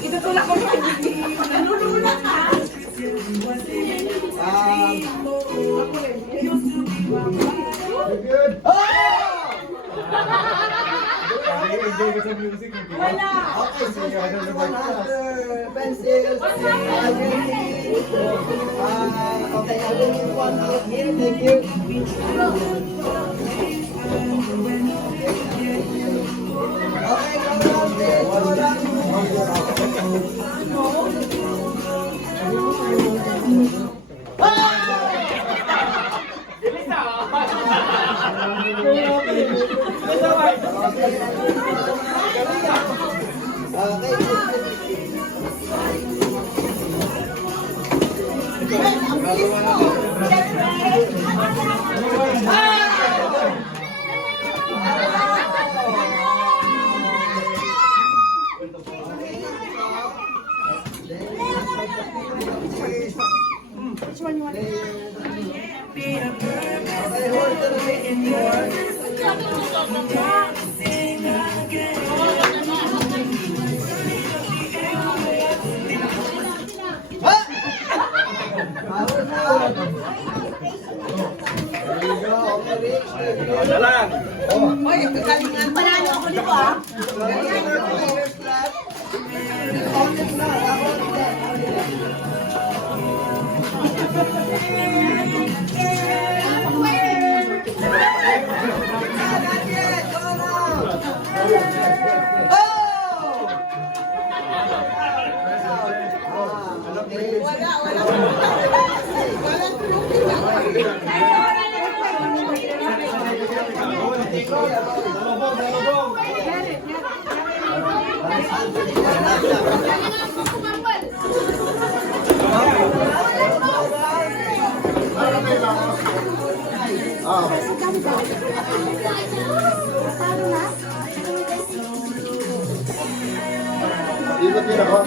Itutulak ko siya. Nanulunod ka. Good. Enjoy ko sa music. Wala. Okay, so pencils. Okay, I will need one out here. Thank you. Okay, go around this. Go Which one you want? Oy, kagalingan. Panalo ako dito ah. Ikot din ako.